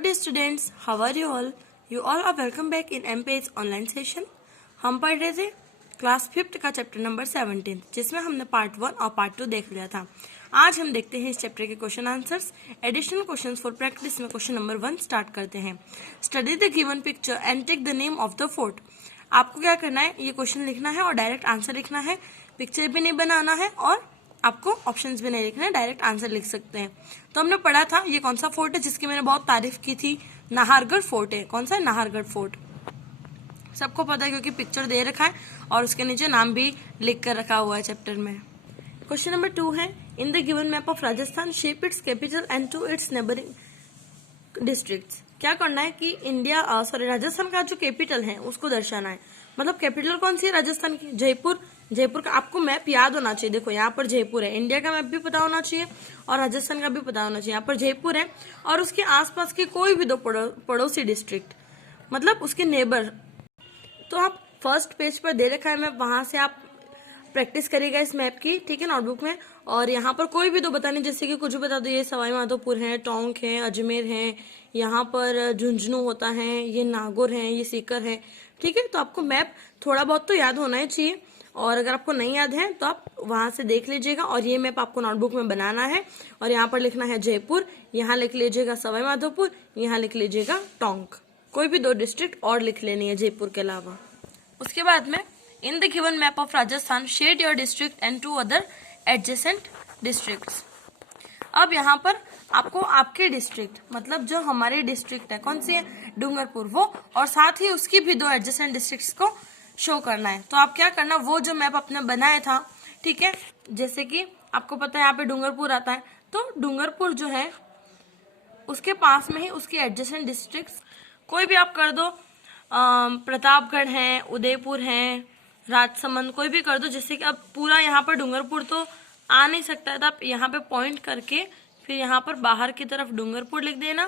dear students, how are you all? You all are welcome back in MPH online session. हम पढ़ रहे थे class 5th का chapter number 17 जिसमें हमने पार्ट 1 और पार्ट 2 देख लिया था। आज हम देखते हैं इस चैप्टर के question answers. Additional questions for practice में क्वेश्चन नंबर 1 स्टार्ट करते हैं। Study the given picture and take the name of the fort. आपको क्या करना है, ये क्वेश्चन लिखना है और डायरेक्ट आंसर लिखना है। पिक्चर भी नहीं बनाना है और आपको ऑप्शंस भी नहीं लिखने, डायरेक्ट आंसर लिख सकते हैं। तो हमने पढ़ा था ये कौन सा फोर्ट है जिसकी मैंने बहुत तारीफ की थी, नाहरगढ़ फोर्ट है। कौन सा है? नाहरगढ़ फोर्ट। सबको पता है क्योंकि पिक्चर दे रखा है और उसके नीचे नाम भी लिख कर रखा हुआ है चैप्टर में। क्वेश्चन नंबर 2 है, in the given map of Rajasthan shape its capital and two its neighbouring districts. क्या करना है कि राजस्थान का जो कैपिटल है उसको दर्शाना है। मतलब कैपिटल कौन सी है राजस्थान की? जयपुर। जयपुर का आपको मैप याद होना चाहिए। देखो यहाँ पर जयपुर है, इंडिया का मैप भी पता होना चाहिए और राजस्थान का भी पता होना चाहिए। यहाँ पर जयपुर है और उसके आसपास के कोई भी दो पड़ोसी डिस्ट्रिक्ट, मतलब उसके नेबर। तो आप फर्स्ट पेज पर दे रखा है मैप, वहां से आप प्रैक्टिस करिएगा इस मैप की, ठीक है, नोटबुक में। और यहाँ पर कोई भी दो बताने, जैसे कि कुछ बता दो, ये सवाई माधोपुर है, टोंक है, अजमेर है, यहाँ पर झुंझुनू होता है, ये नागौर है, ये सीकर है, ठीक है। तो आपको मैप थोड़ा बहुत तो याद होना ही चाहिए और अगर आपको नहीं याद है तो आप वहां से देख लीजिएगा। और ये मैप आपको नोटबुक में बनाना है और यहाँ पर लिखना है जयपुर, यहाँ लिख लीजिएगा सवाई माधोपुर, यहाँ लिख लीजिएगा टोंक। कोई भी दो डिस्ट्रिक्ट और लिख लेनी है जयपुर के अलावा। उसके बाद में in the given map of Rajasthan shade your district and 2 other adjacent districts. अब यहाँ पर आपको आपके डिस्ट्रिक्ट, मतलब जो हमारे डिस्ट्रिक्ट है, कौन सी है? डूंगरपुर, वो और साथ ही उसकी भी 2 एडजेसेंट डिस्ट्रिक्ट्स को शो करना है। तो आप क्या करना, वो जो मैप आपने बनाया था, ठीक है, जैसे कि आपको पता है यहाँ पे डूंगरपुर आता है, तो डूंगरपुर जो है उसके पास में ही उसके एडजेसेंट डिस्ट्रिक्ट्स कोई भी आप कर दो। प्रतापगढ़ है, उदयपुर है, राजसमंद, कोई भी कर दो। जैसे कि अब पूरा यहाँ पर डूंगरपुर तो आ नहीं सकता है, तो आप यहाँ पे पॉइंट करके फिर यहाँ पर बाहर की तरफ डूंगरपुर लिख देना,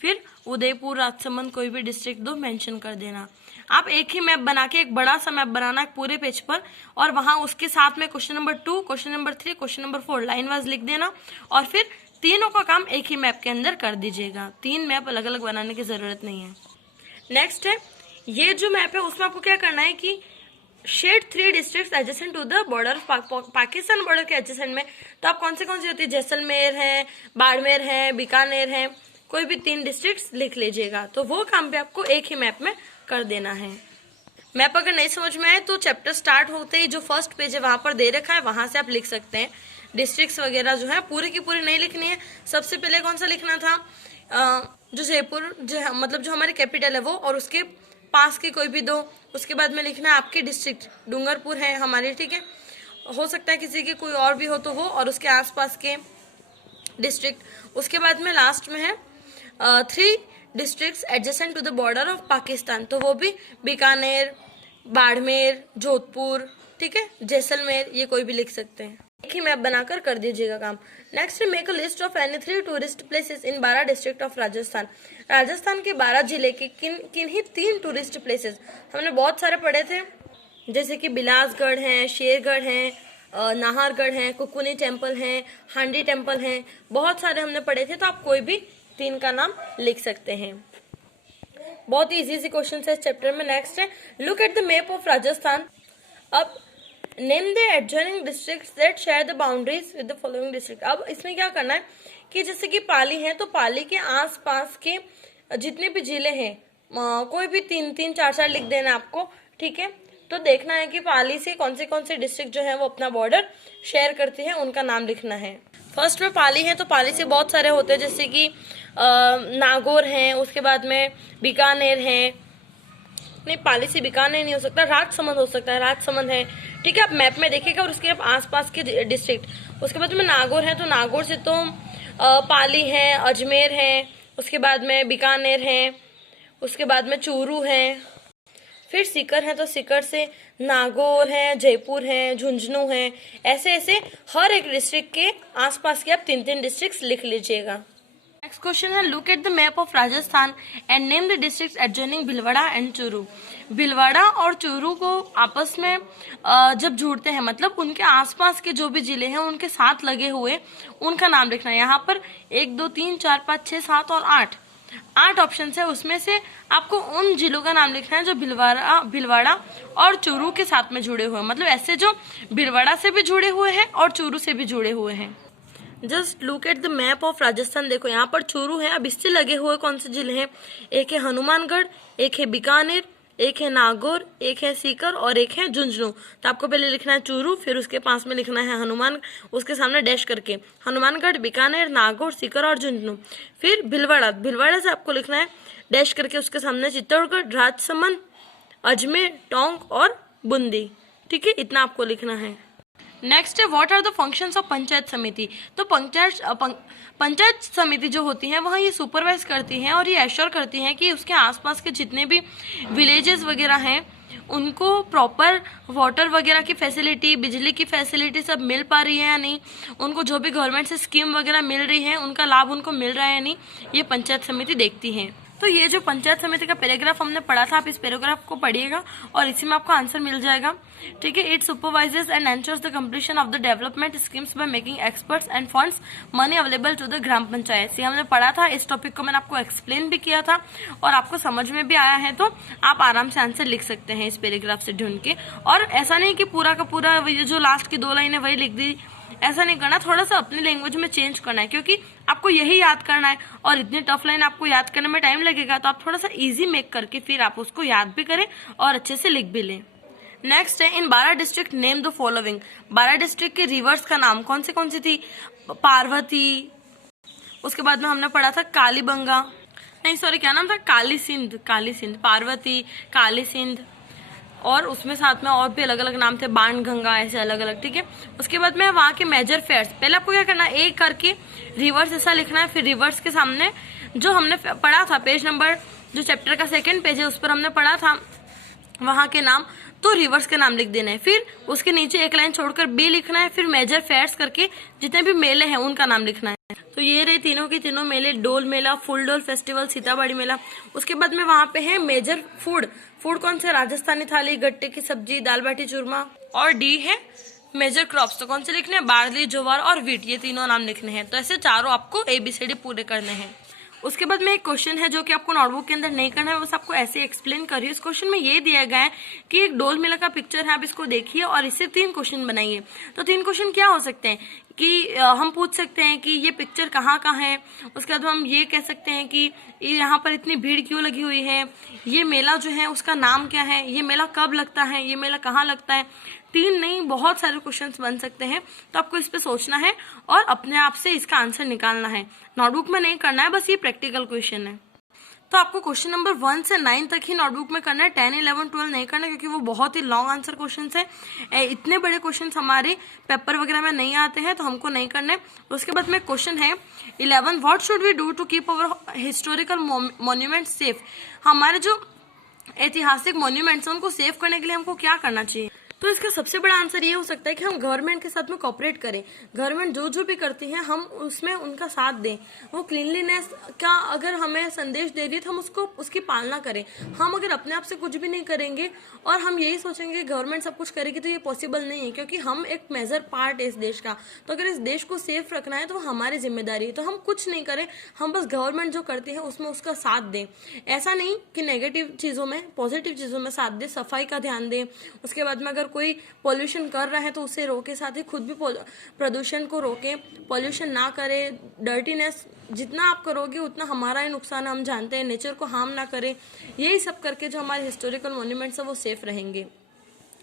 फिर उदयपुर, राजसमंद, कोई भी डिस्ट्रिक्ट दो मेंशन कर देना। आप एक ही मैप बना के, एक बड़ा सा मैप बनाना है पूरे पेज पर, और वहां उसके साथ में question number 2, question number 3, question number 4 line wise लिख देना और फिर तीनों का काम एक ही मैप के अंदर कर दीजिएगा। 3 मैप अलग अलग बनाने की जरूरत नहीं है। नेक्स्ट है, ये जो मैप है उसमें आपको क्या करना है कि shade 3 districts adjacent to the border, Pakistan border के एडजेसेंट में। तो आप कौन सी होती है? जैसलमेर है, बाड़मेर है, बीकानेर है, कोई भी 3 डिस्ट्रिक्ट्स लिख लीजिएगा। तो वो काम भी आपको एक ही मैप में कर देना है। मैप अगर नहीं समझ में आए तो चैप्टर स्टार्ट होते ही जो फर्स्ट पेज है वहां पर दे रखा है, वहां से आप लिख सकते हैं। डिस्ट्रिक्ट्स वगैरह जो है पूरी की पूरी नहीं लिखनी है। सबसे पहले कौन सा लिखना था? जो जयपुर जो मतलब जो हमारी कैपिटल है वो, और उसके पास की कोई भी 2। उसके बाद में लिखना है आपकी डिस्ट्रिक्ट, डूंगरपुर है हमारी, ठीक है, हो सकता है किसी की कोई और भी हो तो वो, और उसके आसपास के डिस्ट्रिक्ट। उसके बाद में लास्ट में है 3 districts adjacent to the border of Pakistan, तो वो भी बीकानेर, बाड़मेर, जोधपुर, ठीक है, जैसलमेर, ये कोई भी लिख सकते हैं। एक ही मैप बनाकर कर दीजिएगा काम। नेक्स्ट है, make a list of any 3 tourist places in 12 district of Rajasthan. Rajasthan के 12 जिले के किन ही 3 टूरिस्ट प्लेसेस, हमने बहुत सारे पढ़े थे, जैसे कि बिलासगढ़ है, शेरगढ़ है, नाहरगढ़ है, कुकुनी टेम्पल है, हांडी टेम्पल है, बहुत सारे हमने पढ़े थे। तो आप कोई भी 3 का नाम लिख सकते हैं। बहुत ही इजी क्वेश्चन है इस चैप्टर में। नेक्स्ट है, look at the map of Rajasthan. अब name the adjoining districts that share the boundaries with the following district. अब इसमें क्या करना है कि जैसे कि पाली है, तो पाली के आसपास के जितने भी जिले हैं, कोई भी 3-3, 4-4 लिख देना आपको, ठीक है। तो देखना है कि पाली से कौन से डिस्ट्रिक्ट जो है वो अपना बॉर्डर शेयर करते हैं, उनका नाम लिखना है। फर्स्ट में पाली है, तो पाली से बहुत सारे होते हैं, जैसे कि नागौर है, उसके बाद में बीकानेर है, नहीं पाली से बीकानेर नहीं हो सकता, राजसमंद हो सकता है, राजसमंद है, ठीक है। आप मैप में देखिएगा और उसके आसपास के डिस्ट्रिक्ट। उसके बाद में नागौर है, तो नागौर से तो पाली है, अजमेर है, उसके बाद में बीकानेर है, उसके बाद में चूरू है, फिर सीकर है, तो सीकर से नागौर है, जयपुर है, झुंझुनू है, ऐसे ऐसे हर एक डिस्ट्रिक्ट के आसपास के आप 3-3 डिस्ट्रिक्ट लिख लीजिएगा। नेक्स्ट क्वेश्चन है, look at the map of Rajasthan and name the districts adjoining Bhilwara and Churu. Bhilwara और चूरू को आपस में जब जुड़ते हैं, मतलब उनके आसपास के जो भी जिले हैं उनके साथ लगे हुए उनका नाम लिखना है। यहाँ पर 1, 2, 3, 4, 5, 6, 7 और 8 8 ऑप्शन है, उसमें से आपको उन जिलों का नाम लिखना है जो भीलवाड़ा और चूरू के साथ में जुड़े हुए हैं, मतलब ऐसे जो भीलवाड़ा से भी जुड़े हुए हैं और चूरू से भी जुड़े हुए हैं। Just look at the map of Rajasthan. देखो यहाँ पर चूरू है, अब इससे लगे हुए कौन से जिले हैं? एक है हनुमानगढ़, एक है बीकानेर, एक है नागौर, एक है सीकर और एक है झुंझुनू। तो आपको पहले लिखना है चूरू, फिर उसके पास में लिखना है हनुमान, उसके सामने डैश करके हनुमानगढ़, बीकानेर, नागौर, सीकर और झुंझुनू। फिर भीलवाड़ा, भीलवाड़ा से आपको लिखना है डैश करके उसके सामने चित्तौड़गढ़, राजसमंद, अजमेर, टोंक और बूंदी। ठीक है, इतना आपको लिखना है। नेक्स्ट है what are the functions of panchayat samiti. तो पंचायत समिति जो होती है वहाँ ये सुपरवाइज करती हैं और ये एश्योर करती हैं कि उसके आसपास के जितने भी विलेजेस वगैरह हैं उनको प्रॉपर वाटर वगैरह की फैसिलिटी, बिजली की फैसिलिटी सब मिल पा रही है या नहीं, उनको जो भी गवर्नमेंट से स्कीम वगैरह मिल रही है उनका लाभ उनको मिल रहा है या नहीं, ये पंचायत समिति देखती है। तो ये जो पंचायत समिति का पैराग्राफ हमने पढ़ा था, आप इस पैराग्राफ को पढ़िएगा और इसी में आपको आंसर मिल जाएगा। ठीक है, it supervises and ensures the completion of the development schemes by making experts and funds money available to the gram panchayat. ये हमने पढ़ा था, इस टॉपिक को मैंने आपको एक्सप्लेन भी किया था और आपको समझ में भी आया है, तो आप आराम से आंसर लिख सकते हैं इस पैराग्राफ से ढूंढ के। और ऐसा नहीं कि पूरा का पूरा जो लास्ट की 2 लाइनें वही लिख दी, ऐसा नहीं करना, थोड़ा सा अपनी लैंग्वेज में चेंज करना है, क्योंकि आपको यही याद करना है और इतनी टफ लाइन आपको याद करने में टाइम लगेगा, तो आप थोड़ा सा इजी मेक करके फिर आप उसको याद भी करें और अच्छे से लिख भी लें। नेक्स्ट है इन 12 district name the following. 12 district के रिवर्स का नाम कौन सी थी? पार्वती, उसके बाद में हमने पढ़ा था कालीबंगा, नहीं सॉरी क्या नाम था? काली सिंध, पार्वती, काली सिंध, और उसमें साथ में और भी अलग अलग नाम थे, बाण गंगा, ऐसे अलग अलग। ठीक है, उसके बाद में वहाँ के मेजर फेयर्स, पहले आपको क्या करना है, एक करके रिवर्स ऐसा लिखना है, फिर रिवर्स के सामने जो हमने पढ़ा था, पेज नंबर जो चैप्टर का 2nd पेज है उस पर हमने पढ़ा था वहाँ के नाम, तो रिवर्स के नाम लिख देना है। फिर उसके नीचे एक लाइन छोड़कर बी लिखना है, फिर मेजर फेयर्स करके जितने भी मेले हैं उनका नाम लिखना है। तो ये रहे तीनों के तीनों मेले, डोल मेला, फुल डोल फेस्टिवल, सीताबाड़ी मेला। उसके बाद में वहाँ पे है मेजर फूड कौन से? राजस्थानी थाली, गट्टे की सब्जी, दाल बाटी चूरमा। और डी है मेजर क्रॉप्स, तो कौन से लिखने हैं? बार्ली, ज्वार और वीट, ये तीनों नाम लिखने हैं। तो ऐसे चारों आपको ABCD पूरे करने हैं। उसके बाद में एक क्वेश्चन है जो कि आपको नोटबुक के अंदर नहीं करना है, बस आपको ऐसे एक्सप्लेन करिए। इस क्वेश्चन में ये दिया गया है कि एक डोल मेला का पिक्चर है, आप इसको देखिए और इससे 3 क्वेश्चन बनाइए। तो 3 क्वेश्चन क्या हो सकते हैं कि हम पूछ सकते हैं कि ये पिक्चर कहाँ का है, उसके बाद हम ये कह सकते हैं कि यहाँ पर इतनी भीड़ क्यों लगी हुई है, ये मेला जो है उसका नाम क्या है, ये मेला कब लगता है, ये मेला कहाँ लगता है। 3 नहीं, बहुत सारे क्वेश्चंस बन सकते हैं, तो आपको इस पे सोचना है और अपने आप से इसका आंसर निकालना है। नोटबुक में नहीं करना है, बस ये प्रैक्टिकल क्वेश्चन है। तो आपको क्वेश्चन नंबर 1 से 9 तक ही नोटबुक में करना है, 10, 11, 12 नहीं करना, क्योंकि वो बहुत ही लॉन्ग आंसर क्वेश्चन है। इतने बड़े क्वेश्चन हमारे पेपर वगैरह में नहीं आते हैं, तो हमको नहीं करने। उसके बाद में क्वेश्चन है 11, what should we do to keep our historical monument safe. हमारे जो ऐतिहासिक मॉन्यूमेंट्स हैं उनको सेफ करने के लिए हमको क्या करना चाहिए? तो इसका सबसे बड़ा आंसर ये हो सकता है कि हम गवर्नमेंट के साथ में कोऑपरेट करें। गवर्नमेंट जो भी करती है हम उसमें उनका साथ दें। वो क्लीनलीनेस का अगर हमें संदेश दे रही है तो हम उसकी पालना करें। हम अगर अपने आप से कुछ भी नहीं करेंगे और हम यही सोचेंगे गवर्नमेंट सब कुछ करेगी, तो ये पॉसिबल नहीं है, क्योंकि हम एक मेजर पार्ट है इस देश का। तो अगर इस देश को सेफ रखना है तो वो हमारी जिम्मेदारी है। तो हम कुछ नहीं करें, हम बस गवर्नमेंट जो करती है उसमें उसका साथ दें। ऐसा नहीं कि नेगेटिव चीजों में, पॉजिटिव चीजों में साथ दें, सफाई का ध्यान दें। उसके बाद में अगर कोई पॉल्यूशन कर रहा है तो उसे रोके, साथ ही खुद भी प्रदूषण को रोके, पॉल्यूशन ना करे। डर्टीनेस जितना आप करोगे उतना हमारा ही नुकसान है, हम जानते हैं। नेचर को हार्म ना करें, यही सब करके जो हमारे हिस्टोरिकल मॉन्यूमेंट्स है वो सेफ रहेंगे।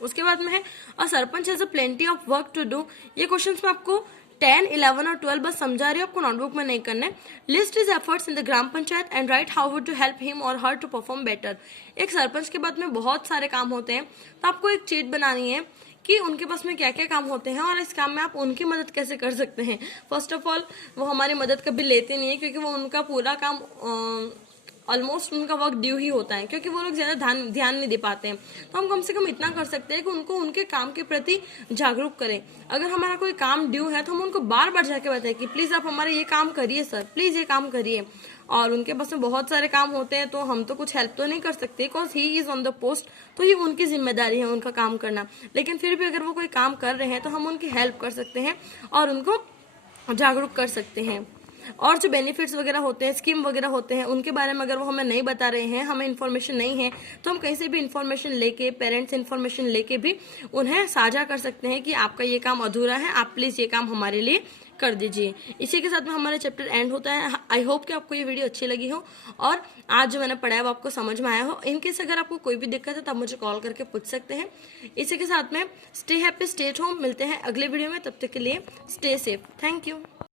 उसके बाद में है a sarpanch has a plenty of work to do. ये क्वेश्चन में आपको 10, 11 और 12 बस समझा रही हो, आपको नोटबुक में नहीं करना है। List is efforts in the gram panchayat and right how would you help him और हर टू परफॉर्म बेटर। एक सरपंच के बाद में बहुत सारे काम होते हैं, तो आपको एक चीट बनानी है कि उनके पास में क्या क्या काम होते हैं और इस काम में आप उनकी मदद कैसे कर सकते हैं। फर्स्ट ऑफ ऑल वो हमारी मदद कभी लेते नहीं है, क्योंकि वो उनका पूरा काम ऑलमोस्ट उनका वर्क ड्यू ही होता है, क्योंकि वो लोग ज्यादा ध्यान नहीं दे पाते हैं। तो हम कम से कम इतना कर सकते हैं कि उनको उनके काम के प्रति जागरूक करें। अगर हमारा कोई काम ड्यू है तो हम उनको बार बार जाके बताएं कि प्लीज आप हमारे ये काम करिए सर, प्लीज ये काम करिए। और उनके पास में बहुत सारे काम होते हैं तो हम तो कुछ हेल्प तो नहीं कर सकते, because he is on the post, तो ये उनकी जिम्मेदारी है उनका काम करना। लेकिन फिर भी अगर वो कोई काम कर रहे हैं तो हम उनकी हेल्प कर सकते हैं और उनको जागरूक कर सकते हैं। और जो बेनिफिट्स वगैरह होते हैं, स्कीम वगैरह होते हैं, उनके बारे में अगर वो हमें नहीं बता रहे हैं, हमें इन्फॉर्मेशन नहीं है, तो हम कहीं से भी इन्फॉर्मेशन लेके, पेरेंट्स इन्फॉर्मेशन लेके भी उन्हें साझा कर सकते हैं कि आपका ये काम अधूरा है, आप प्लीज ये काम हमारे लिए कर दीजिए। इसी के साथ में हमारा चैप्टर एंड होता है। आई होप कि आपको ये वीडियो अच्छी लगी हो और आज जो मैंने पढ़ाया वो आपको समझ में आया हो। इनकेस अगर आपको कोई भी दिक्कत है तो आप मुझे कॉल करके पूछ सकते हैं। इसी के साथ में stay happy, stay at home. मिलते हैं अगले वीडियो में, तब तक के लिए स्टे सेफ। Thank you.